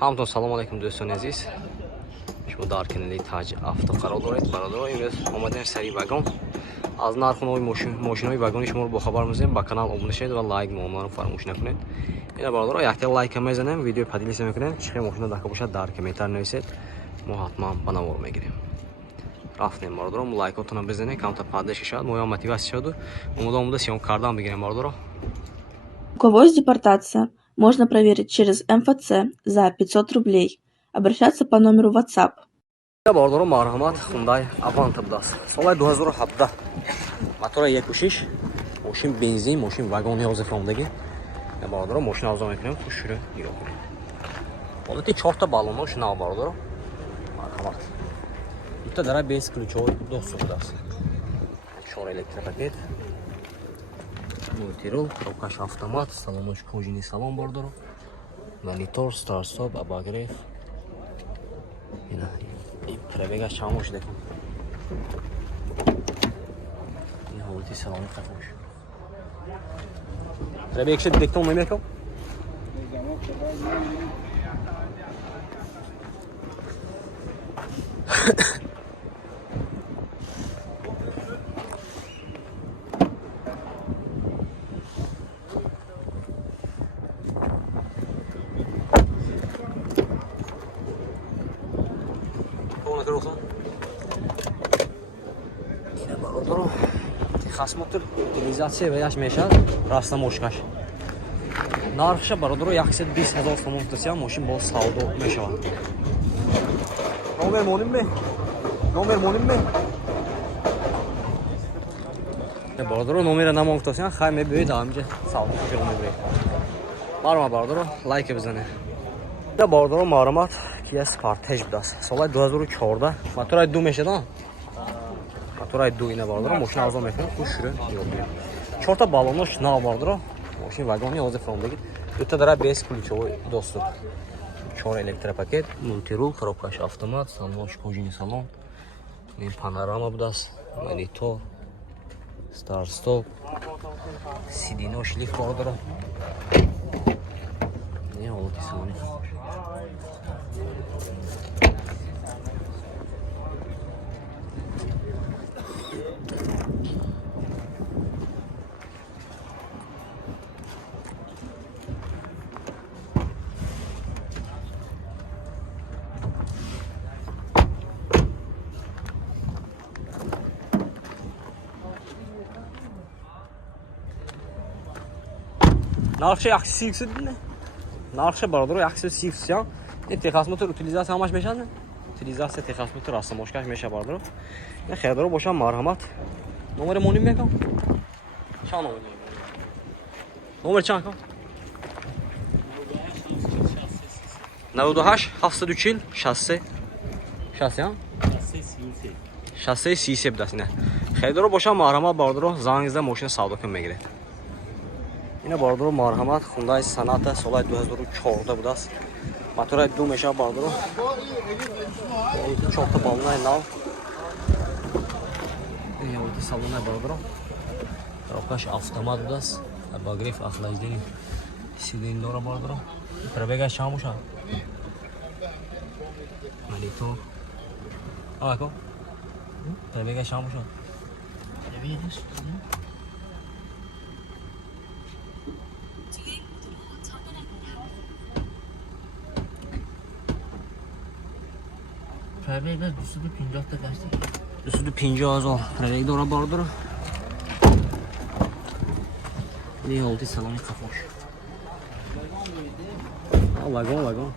همتون سلام علیکم دوستان عزیز. شما در کانال تاج افتا قرار دارید. برادر امروز اومدیم سری واگن از نرخ نوع ماشین‌های واگن شما رو با خبر می‌ذاریم. با کانال ابونه شید و لایک معامله رو فراموش نکنید. اینا برادر یک لایک میزنیم، ویدیو پادیلیس میکنید. چه ماشین داخل باشه در کامنت نویسید. ما حتما بنوار میگیریم. رفتیم برادر، لایکاتون رو بزنید، کامنت پادش شد، моя мотивация شد. Умуда съем кардан بگیریم برادر. У кого есть депортация, можно проверить через МФЦ за 500 рублей. Обращаться по номеру WhatsApp. برادر مرحمت Hyundai Avanta будаст. سال 2017. мотор 1.6. ماشین بنزین، ماشین واگن 11 فروندگی. برادر ماشین ارزان میکنیم، خوش شده نگاه کنید. حالت 4 تا بالونش نه برادر. مرحمت. Это дара без ключевой доступ даст. 4 электропакет. Мультирол, коробка автомат, салоночек кожаный салон бордор. Монитор, старт-стоп, обогрев. И пробега чамош деком. И холти салон кафош. Пробег шед дектон мемеком. Техасмотор утилизация ваяш мешад раста мошкаш. Нархша бародаро 120,000 сомон тусия мошин бо савдо мешавад. Номер моним ме. Бародаро номер намон тусия хай мебиёд амҷа савдо кӯ мебиред. Марма бародаро лайк бизане. Я бародаро маълумот Kia Sportage будааст. Соли 2014. Мотор 2 мешада. Мотор 2 ина бародаро мошин арзон мекунад, хуш шура ёбия. 4 та баллонош нав бародаро. Мошин вагони 11 фронтаги. 2 та дара без ключевой доступ. 4 электропакет, мультирул, коробкаш автомат, салонош кожаный салон. Ин панорама будааст. Монитор, старт-стоп. Сидинош лифт бародаро. Не ҳолати салони хош. Нархша 130 динэ. Нархша бародаро 130 ям. Ин техасмотор утилизация ҳамаш мешад. Утилизация техасмотор аст мошкаш меша бародаро. Ин хердаро бошам марҳамат. Номер моним мекам. Чанд номер? Номер чанд кам? 98 740 60 60 ям. шассе 33 будааст ина. Хердаро бошам марҳамат бародаро, занг зада мошин савдо кун мегиред. Ина бародаро марҳамат Hyundai Sonata соли 2014 будааст. Мотор 2 мешавад бародаро. 4 та баллонаи нав. Ин ҳолати салони бародаро. Коробкаш автомат будааст. Обогрев, охлаждение. Сиденье дора бародаро. Пробегаш чанд бошад? Монитор. Ако? Пробегаш чанд бошад? Видиш? Provega 250 ta qashdi. 250,000 provega dora bordir. Ne oldu saloni qafosh. Vagon.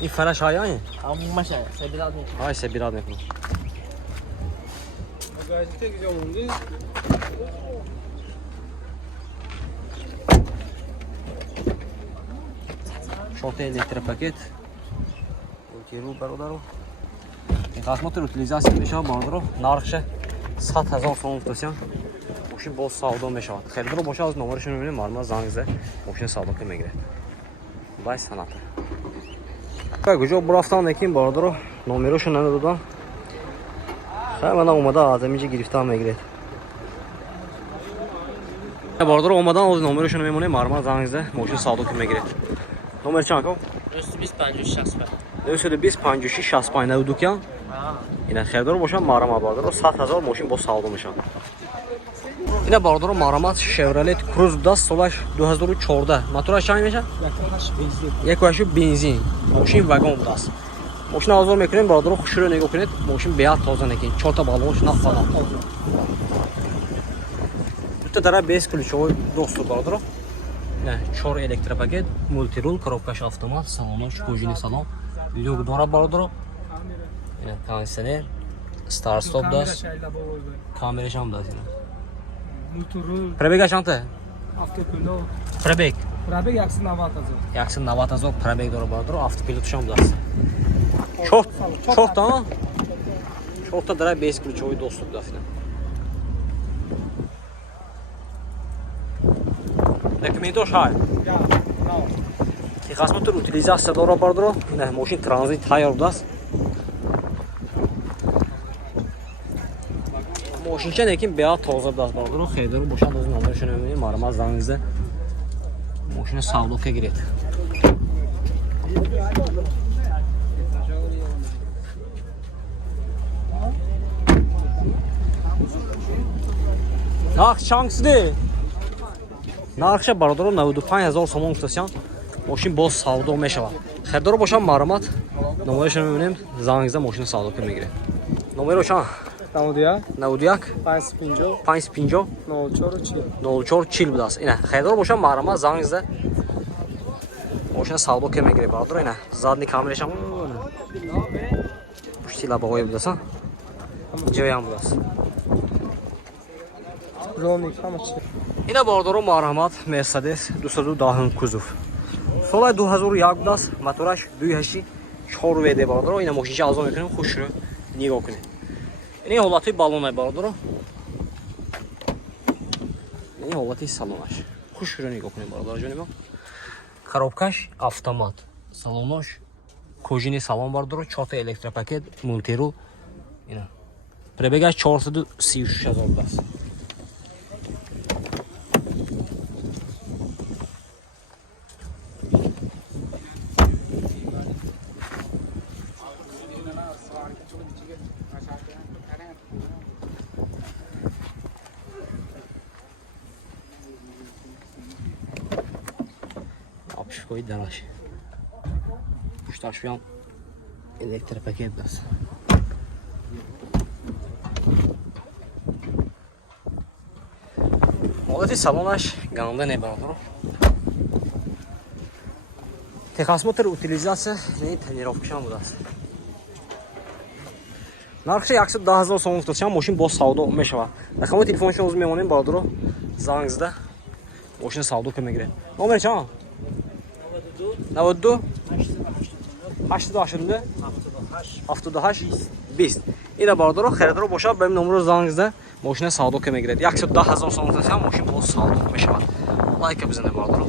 این فرش های هایی؟ Hamma masha, sabirad mi? های سبیراد میکنم. شورت الکتروپاکت. رو برادرو. این خدمات utilizatsiya میشه برادرو. نرخش 100,000 سوم توسیان. ماشین با سودا میشه. خیلی رو باشه از نمرش میبینید معلومه زنگ زد. ماشین سودا که میگیره. بای سنات. کجا برفتم نکیم برادرو. نمرشو ندادم. خیلی من اومده از اینجا گرفتم میگیره. Bardır olmadan o numara şunu memnunum marmar zanginizde moşin savdo köme girer. Numara çan kom? Üstü biz 53 şahs var. Növsüde biz 53 şahs payına udukyan. Yine xərdar boşan marama bardır. O 7000 moşin bo savdomışam. Yine bardır maramat Chevrolet Cruze das solaş 2014. Motor aşağı meşa? Yaklaşık benzin. Moşin vagon das. Moşin azor mekanın bardır xuşuru nego kunet. Moşin beyaz tozan ekin. Çorta balmış nafala. Тут дара без ключевой доступ барdir. Ne, 4 elektropaket, multirul, коробкаш avtomat, salon, kojini salon, lyuk dora bardir. Yine kondisioner, start stop das, kamera ham das. Multirul, Prebeg qancha? avtopilot. Prebeg. Probeg 190,000. 190,000 prebeg dora bardir, avtopilot ham das. Çok da. Çok da dara без ключевой достуp das. Документы шай. Техасмотор утилизация дора бардро. Не, машин транзит хайр даст. Машинча некин беа тоза даст бардро. Хейдер бошан доз номер шуна мебинем. Мармаз зангизда. Машина савдока гирет. Нах чангсди. Нархша бародаро 95000 сомон гуфтасян. Мошин боз савдо мешавад. Хердоро бошам маромат. Номерашон мебинем. Зангизда мошина савдока мегирем. Номеро чанд? 91, 91 550, 550 0440. 0440 будаст. Ина хердоро бошам маромат зангизда мошина савдока мегирем бародаро. Ина задни камерашам. Пушти лабаҳои будасан. Ҷоям будаст. Ronik, hamma chi. Ина бародаро марҳамат Mercedes 210 кузов. Соли 2001 будаст. Мотораш 2.8 4 веде бародаро. Ина мошинча азо мекунем, хушро нигоҳ кунед. Ин ҳолати балонай бародаро. Ин ҳолати салонаш. Хушро нигоҳ кунед бародаро ҷонибо. Коробкаш автомат. Салонош кожини салон бародаро, 4 электропакет, мултирул. Ина. Пребегаш 436000 будаст. Apışkoy dalaş. Puştaşuyan elektropaket das. Molati salonash ganda ne bardır? Техосмотр утилизация не тренировкашам будаст. Нархи 110,000 сом гуфтасам мошин бо савдо мешавад. Рақами телефоншон оз мемонем бародаро зангизда мошин савдо ка мегирем. Номер чанд? 92 88 78 20. Ина бародаро харидоро бошад ба ин номеро зангизда мошина савдо ка мегиред. 110,000 сом гуфтасам мошин бо савдо мешавад. Лайк бизанед бародаро.